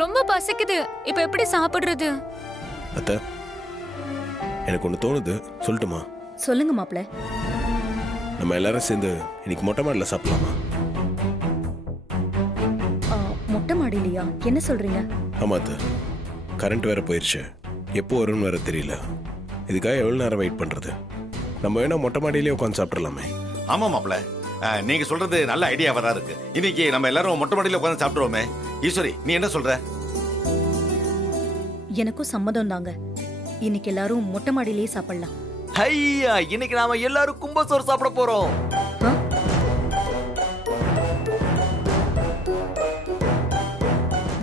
ரொம்ப பசிக்குது. இப்ப எப்படி சாப்பிடுறது? அத்தை, எனக்கு ஒன்று தோணுது, சொல்லட்டுமா? சொல்லுங்க மாப்ள. நம்ம எல்லாரும் சேர்ந்து இன்னைக்கு மொட்டை மாடியில் சாப்பிடலாமா? மொட்டை மாடிலையா? என்ன சொல்றீங்க? ஆமா அத்தை, கரண்ட் வேற போயிடுச்சு, எப்போ வரும்னு வேற தெரியல. இதுக்காக எவ்வளோ நேரம் வெயிட் பண்ணுறது? நம்ம வேணா மொட்டை மாடியிலேயே உட்காந்து சாப்பிட்றலாமே. ஆமா மாப்பிள்ள, நீங்க சொல்றது நல்ல ஐடியாவா தான் இருக்கு. இன்னைக்கு நம்ம எல்லாரும் மொட்டை மாடியில உட்காந்து சாப்பிடுவோமே. ஈஸ்வரி, நீ என்ன சொல்ற? எனக்கும் சம்மதம் தாங்க. இன்னைக்கு எல்லாரும் மொட்டை மாடியிலேயே சாப்பிடலாம். ஐயா, இன்னைக்கு நாம எல்லாரும் கும்பசோறு சாப்பிட போறோம்.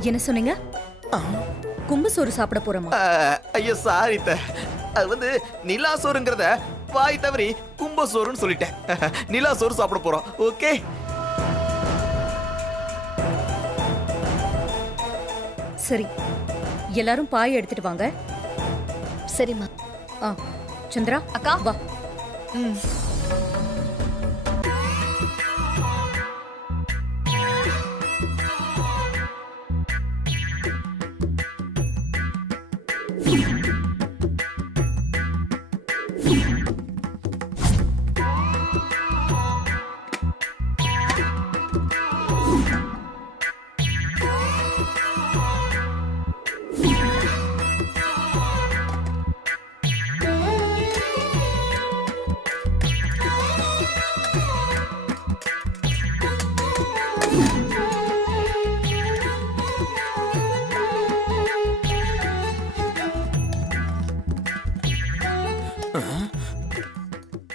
என்ன சொன்னீங்க? கும்பசோறு சாப்பிட போறோமா? ஐயோ சாரி த, அது வந்து நிலா சோறுங்கிறத வாய் தவறி கும்பசோறுன்னு சொல்லிட்டேன். நிலா சோறு சாப்பிட போறோம். ஓகே, சரி, எல்லாரும் பாய் எடுத்துட்டு வாங்க. சரிம்மா. சந்திரா அக்கா வா.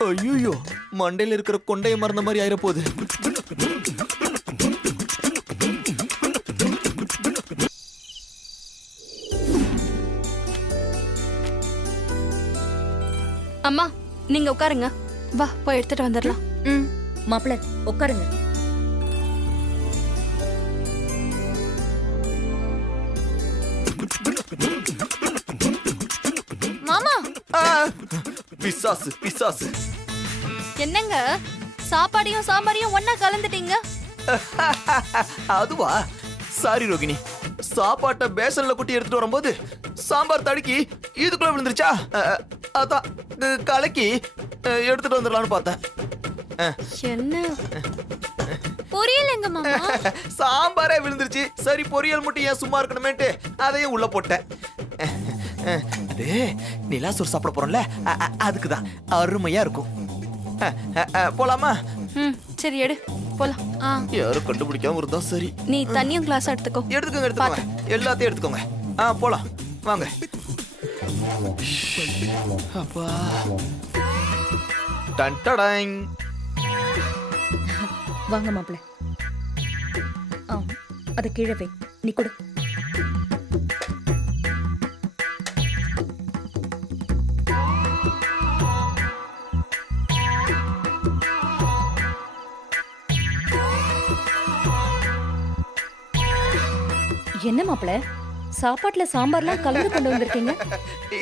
ஐயோ, மண்டையில இருக்கிற கொண்டைய மறந்த மாதிரி ஆயிர போகுது. அம்மா, நீங்க உட்காருங்க. வா, போய் எடுத்துட்டு வந்துடலாம். மாப்பிள்ள உட்காருங்க. மாமா, பிசாசு பிசாசு. என்னங்க சாப்பாடையும் சாம்பாரையும் ஒண்ணா கலந்துட்டீங்க? அதுவா? சாரி ரோகிணி, சாப்பாட்டை பேசன்ல குட்டி எடுத்துட்டு வரும்போது சாம்பார் தடுக்கி இதுக்குள்ள விழுந்துருச்சா, அதான் கலக்கி எடுத்துட்டு வந்துடலாம்னு பார்த்தேன். என்ன பொரியலங்க மாமா? சாம்பாரே விழுந்துருச்சு. சரி, பொரியல் மட்டும் ஏன் சும்மா இருக்கணுமேட்டு அதையும் உள்ள போட்டேன். அது நிலா சோறு சாப்பிட போறோம்ல, அதுக்குதான் அருமையா இருக்கும். போலாமா? சரி, எடு போலாம். யாரும் கண்டுபிடிக்காம இருந்தா சரி. நீ தண்ணியும் கிளாஸ் எடுத்துக்கோ. எடுத்துக்கோங்க எடுத்துக்கோங்க, எல்லாத்தையும் எடுத்துக்கோங்க. போலாம் வாங்க. அப்பா, டன் டடாங். வாங்க மாப்பிள்ள. அத கீழே வை. நீ கொடு. என்ன மாப்பிள்ள, சாப்பாட்டுல சாம்பார்லாம் கலந்து கொண்டு வந்திருக்கீங்க?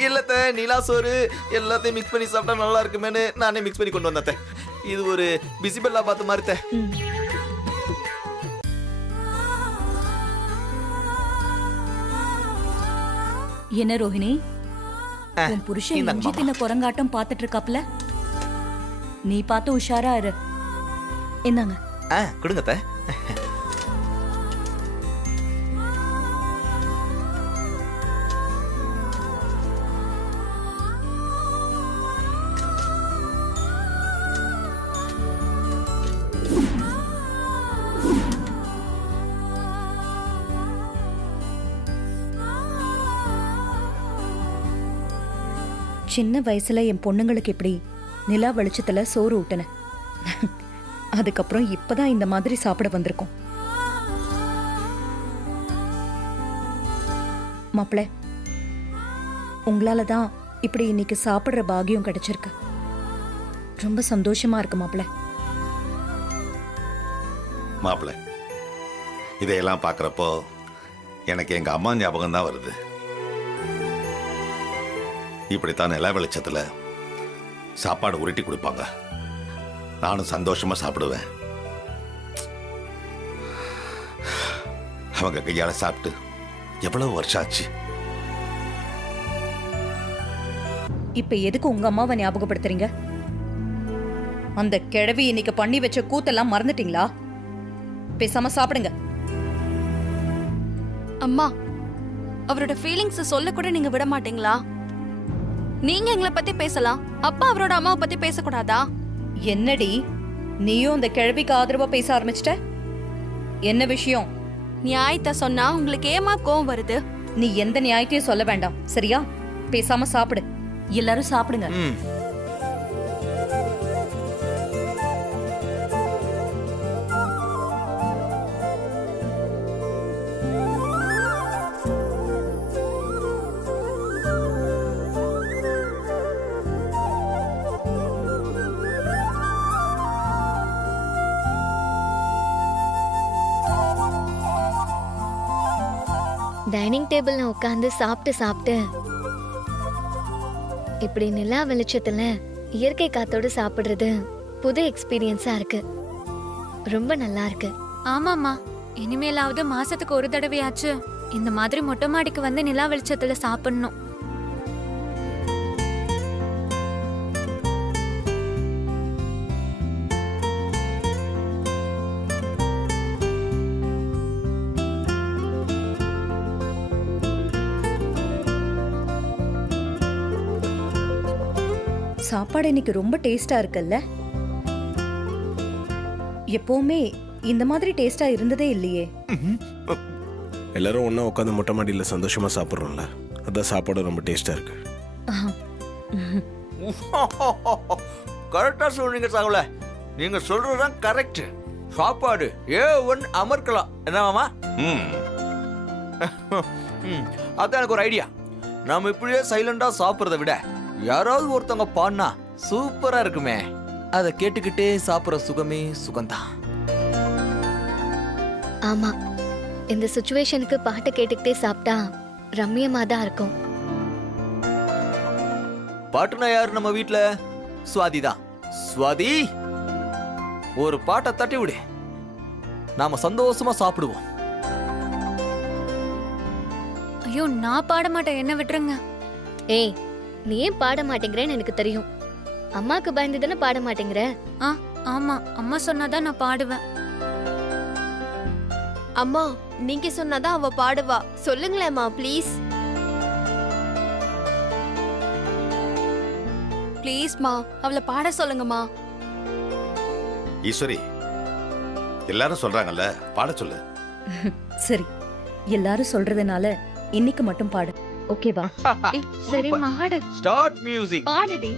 இல்லத்த, நிலா சோறு எல்லாத்தையும் மிக்ஸ் பண்ணி சாப்பிட்டா நல்லா இருக்குமேனு நானே மிக்ஸ் பண்ணி கொண்டு வந்தேன். இது ஒரு பிசிபெல்லா பார்த்த மாதிரி. என்ன ரோஹிணி, உன் புருஷன் இஞ்சி தின்ன குரங்காட்டம் பார்த்துட்டு இருக்காப்ல, நீ பார்த்து உஷாரா இரு. என்னங்க கொடுங்கத்த. சின்ன வயசுல என் பொண்ணுங்களுக்கு இப்படி நிலா வெளிச்சத்துல சோறு ஊட்டின. அதுக்கப்புறம் இப்பதான் இந்த மாதிரி சாப்பிட வந்திருக்கோம். மாப்பிள்ள, உங்களாலதான் இப்படி இன்னைக்கு சாப்பிடுற பாக்கியம் கிடைச்சிருக்கு. ரொம்ப சந்தோஷமா இருக்கு மாப்பிள்ள. மாப்பிள்ள, இதையெல்லாம் பார்க்குறப்போ எனக்கு எங்க அம்மா ஞாபகம் தான் வருது. இப்படித்தான் நில வெளிச்சத்துல சாப்பாடு உருட்டி கொடுப்பாங்க. நானும் சந்தோஷமா சாப்பிடுவேன். அவங்க கையால சாப்பிட்டு எவ்வளவு வருஷம் ஆச்சு. இப்ப எதுக்கு உங்க அம்மாவை ஞாபகப்படுத்துறீங்க? அந்த கிழவி இன்னைக்கு பண்ணி வச்ச கூத்தெல்லாம் மறந்துட்டீங்களா? பேசாம சாப்பிடுங்க. அம்மா, அவரோட ஃபீலிங்ஸ் சொல்ல கூட நீங்க விட மாட்டீங்களா? நீங்க எங்களை பத்தி பேசலாம், அப்பா அவரோட அம்மாவை பத்தி பேசக்கூடாதா? என்னடி நீயும் அந்த கிழவிக்கு ஆதரவா பேச ஆரம்பிச்சிட்ட? என்ன விஷயம்? நியாயத்தை சொன்னா உங்களுக்கு ஏமா கோவம் வருது? நீ எந்த நியாயத்தையும் சொல்ல வேண்டாம், சரியா? பேசாம சாப்பிடு. எல்லாரும் சாப்பிடுங்க. டைனிங் டேபிள்ல உட்காந்து சாப்பிட்டு சாப்பிட்டு இப்படி நிலா வெளிச்சத்துல இயற்கை காத்தோடு சாப்பிடுறது புது எக்ஸ்பீரியன்ஸா இருக்கு. ரொம்ப நல்லா இருக்கு. ஆமாம்மா, இனிமேலாவது மாசத்துக்கு ஒரு தடவையாச்சு இந்த மாதிரி மொட்டை மாடிக்கு வந்து நிலா வெளிச்சத்துல சாப்பிடணும். சாப்பாடு இன்னைக்கு ரொம்ப டேஸ்டா இருக்குல்ல? எப்பவுமே இந்த மாதிரி டேஸ்டா இருந்ததே இல்லையே. எல்லாரும் ஒண்ணா உட்காந்து மொட்டை மாடியில் சந்தோஷமா சாப்பிட்றோம்ல, அதான் சாப்பாடு ரொம்ப டேஸ்டா இருக்கு. கரெக்டா சொல்றீங்க சாகுல. நீங்க சொல்றதுதான் கரெக்ட். சாப்பாடு ஒன் அமர்க்கலாம். என்ன மாமா? அதான் எனக்கு ஒரு ஐடியா. நாம இப்படியே சைலண்டா சாப்பிடுறத விட யாராவது ஒருத்தவங்க பாடினா சூப்பரா இருக்குமே. அதை கேட்டுக்கிட்டே சாப்பிடுற சுகமே சுகம்தான். ஆமா, இந்த சுச்சுவேஷனுக்கு பாட்டு கேட்டுக்கிட்டே சாப்பிட்டா ரம்மியமா தான் இருக்கும். பாட்டுனா யாரு நம்ம வீட்ல? சுவாதி தான். சுவாதி, ஒரு பாட்டை தட்டி விடு, நாம சந்தோஷமா சாப்பிடுவோம். ஐயோ, நான் பாட மாட்டேன், என்ன விட்டுருங்க. ஏய், நீ ஏன் பாட மாட்டேங்கிறேன்னு எனக்கு தெரியும். அம்மாக்கு பயந்து தானே பாட மாட்டேங்கிற? ஆமா, அம்மா சொன்னாதான் நான் பாடுவேன். அம்மா, நீங்க சொன்னாதான் அவ பாடுவா. சொல்லுங்களேம்மா ப்ளீஸ். ப்ளீஸ்மா, அவளை பாட சொல்லுங்கம்மா. ஈஸ்வரி, எல்லாரும் சொல்றாங்கல்ல, பாட சொல்லு. சரி, எல்லாரும் சொல்றதுனால இன்னைக்கு மட்டும் பாடு, ஓகேவா? சரி, மாடு ஸ்டார்ட் மியூசிக். பாடுடி.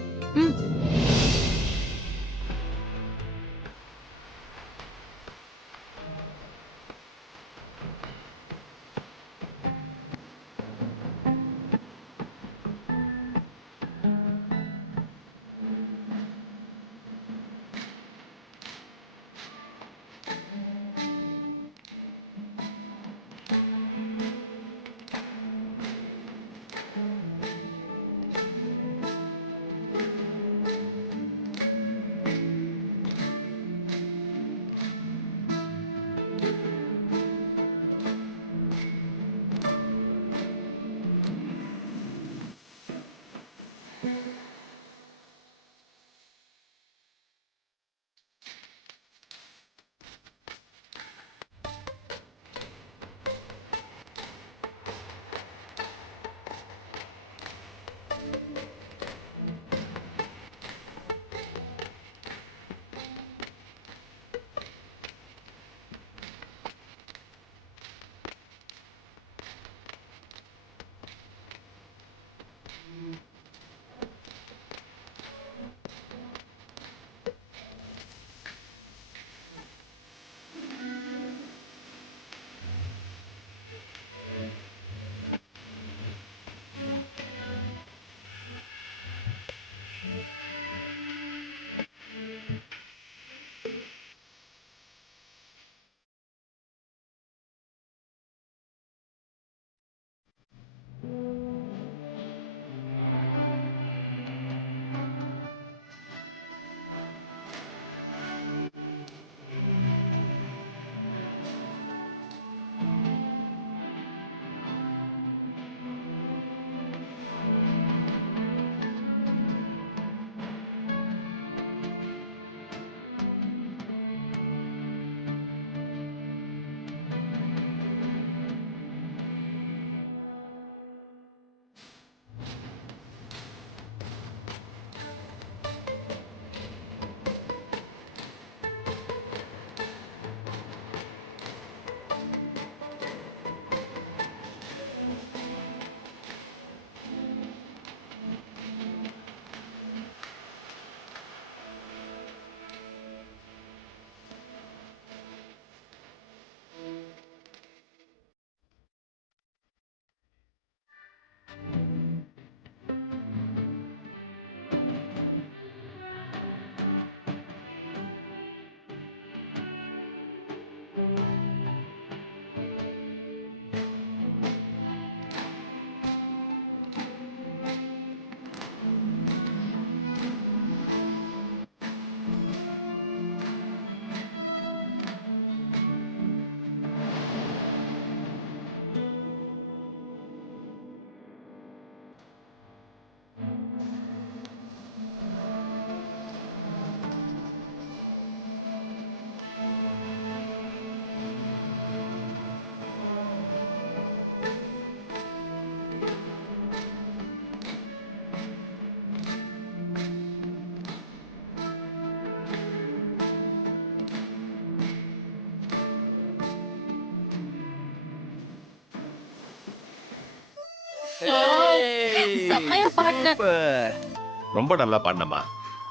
ரொம்ப நல்லா பாடினம்மா.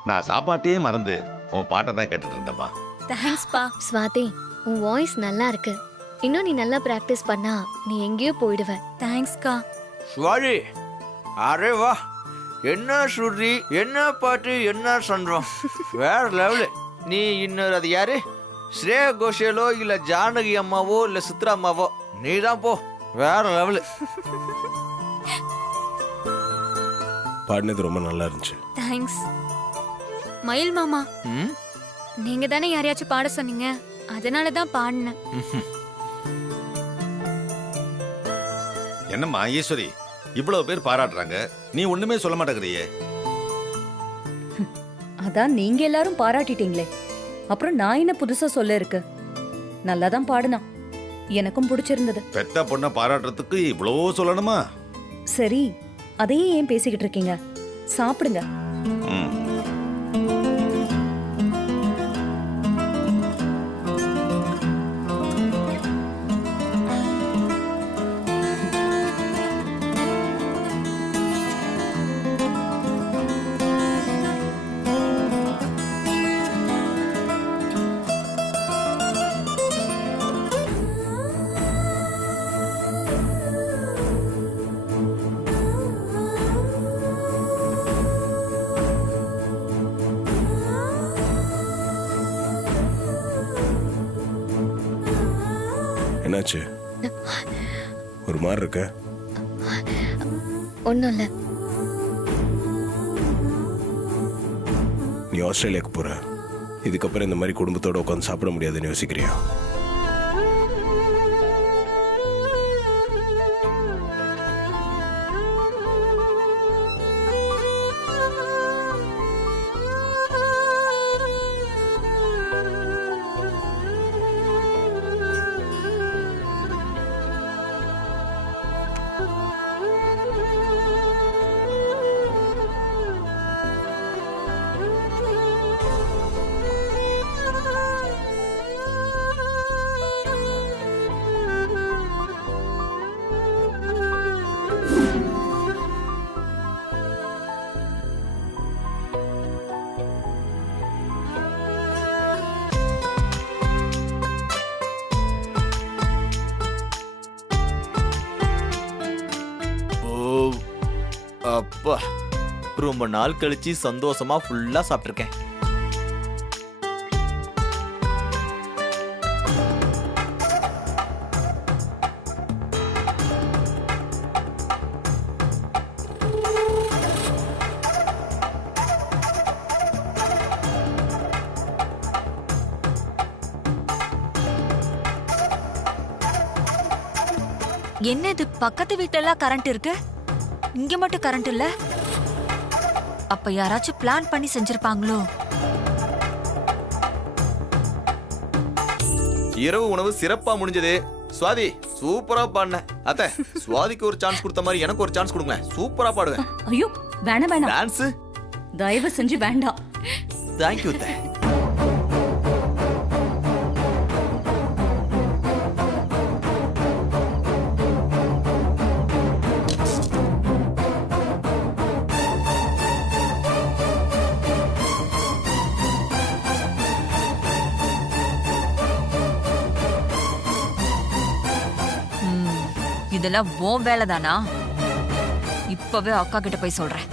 நான் சாப்பாட்டையே மறந்து உன் பாட்டை தான் கேட்டுட்டு இருந்தேம்மா. தேங்க்ஸ்பா. ஸ்வாதி உன் வாய்ஸ் நல்லா இருக்கு. இன்னும் நீ நல்லா பிராக்டிஸ் பண்ணா நீ எங்கேயோ போயிடுவ. தேங்க்ஸ்க்கா. சுவாரி அரே வா, என்ன சுருதி, என்ன பாட்டு, என்ன சந்தம், வேற லெவலு. நீ இன்னொரு அது யாரு, ஸ்ரேயா கோஷலோ இல்ல ஜானகி அம்மாவோ இல்ல சித்ரா அம்மாவோ, நீ தான் போ, வேற லெவலு. பாடினது ரொம்ப நல்லா இருந்துச்சு. தேங்க்ஸ். மயில் மாமா, ம்? நீங்க தானே யாரையாச்சும் பாட சொன்னீங்க, அதனால தான் பாடினேன். என்னம்மா ஈஸ்வரி, இவ்வளவு பேர் பாராட்டுறாங்க, நீ ஒண்ணுமே சொல்ல மாட்டேங்கிறியே. அதான் நீங்க எல்லாரும் பாராட்டிட்டீங்களே, அப்புறம் நான் என்ன புதுசா சொல்ல இருக்கு? நல்லா தான் பாடுனா, எனக்கும் பிடிச்சிருந்தது. பெத்த பொண்ணை பாராட்டுறதுக்கு இவ்வளோ சொல்லணுமா? சரி, அதையே ஏன் பேசிக்கிட்டு இருக்கீங்க? சாப்பிடுங்க. ம். என்னாச்சு? ஒரு மாதிரி இருக்க? ஒன்றும் இல்லை. நீ ஆஸ்திரேலியாவுக்கு போற, இதுக்கப்புறம் இந்த மாதிரி குடும்பத்தோட உட்காந்து சாப்பிட முடியாதுன்னு யோசிக்கிறியா? அப்பா, ரொம்ப நாள் கழிச்சு சந்தோஷமா ஃபுல்லா சாப்பிட்டிருக்கேன். என்ன இது, பக்கத்து வீட்டெல்லாம் கரண்ட் இருக்கு, இங்க மட்டும் கரண்ட் இல்ல? அப்ப யாராச்சும் பிளான் பண்ணி செஞ்சிருப்பாங்களோ? இரவு உணவு சிறப்பா முடிஞ்சது. சுவாதி சூப்பரா பாடின. அத்தை, சுவாதிக்கு ஒரு சான்ஸ் கொடுத்த மாதிரி எனக்கு ஒரு சான்ஸ் கொடுங்க, சூப்பரா பாடுவேன். ஐயோ வேணாம் வேணாம், டான்ஸ் தயவு செஞ்சு வேண்டாம். தேங்க்யூ அத்தை. இதெல்லாம் உன் வேலைதானா? இப்பவே அக்கா கிட்ட போய் சொல்றேன்.